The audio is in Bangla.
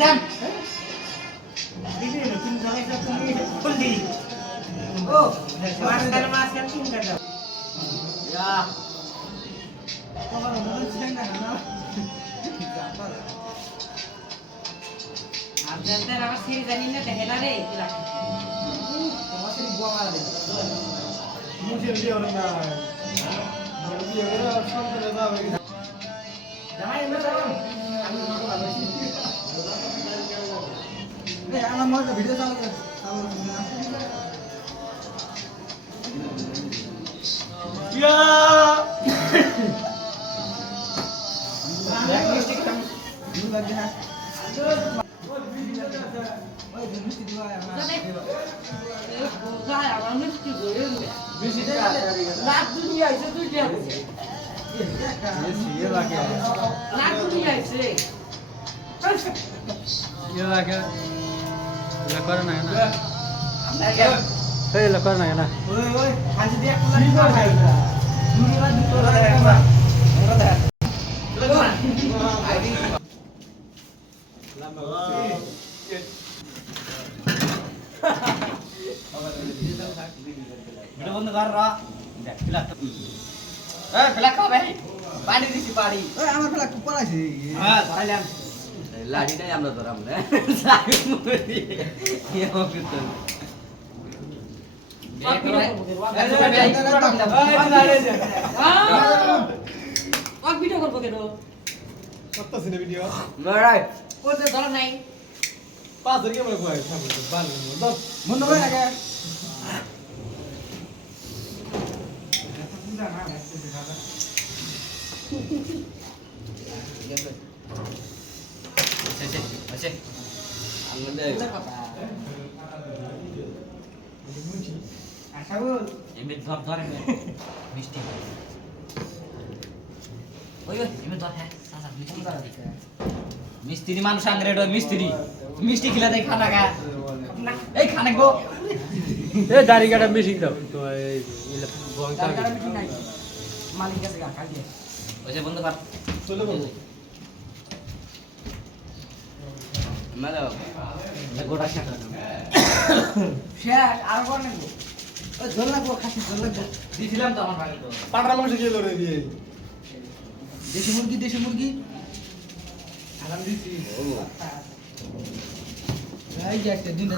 দেন দিদি তিন জায়গায় তো তুমি ফুল দি ও মাছার মাছ কেন তিন কাটা ইয়া তোমার মন ছেন না না আর জানতে আমার সিরি জানি না দেখে না রে কি লাগে তোমার সিরি বুয়া মারা দে মুঝে লিও না জলদি এবারে সব করে দাও জামাই এমন আমি মাকে ভালোবাসি রে আমার মজা ভিডিও চালাতে ইয়া ব্যাক মিস্টেক কাম দূর লাগে না ওই মিষ্টি দিবা আমার আমার মিষ্টি গরে মিষ্টি দে রাত দুনিয়া আইছে তুই কি আছে ये लाके लाख दुनिया आइছে ये लाके लकर ना है ना ए लकर ना है ना ओए ओए आज दे एक लाख खाई दूरी बात तो लगा मेरा दे लगा आईडी लंबा वीडियो बंद कर रहा देख पिला ए पिला का भाई पानी दिसी पानी ওই আমার ফেলা পড়াইছে हां তাইলাম লাঠিটাই আমরা ধরাম না লাঠি মুখে দিয়ে কি হবে তো এক ভিডিও করব কেন সত্য সিনে ভিডিও লড়াই ওতে ধর নাই 5 কে বলে কই সামনে বাল দস বন্ধ করে লাগে আছে আমাদের আশা বল এমনি ধর ধরে মিষ্টি ওই ওই এমনি ধর হ্যাঁ সাসা মিষ্টি মিস্ত্রি মানুষ আনরে ড মিস্ত্রি মিষ্টি খিলা দেই খানা খা এই খানা গো ए दाढ़ी काटा मिसिंग দাও তো এই বংটা টাকা মিটিং নাই মালিক কাছে কাল দিয়ে ওই যে বন্ধ কর চলে বলো মেলা গোটা শেষ শেষ আর কোন নেব ওই ঝোল লাগবো খাসি ঝোল লাগবো দিছিলাম তো আমার ভাই তো পাটরা মাংস কে লরে দিয়ে দেশি মুরগি আরাম দিছি এই যে একটা দিন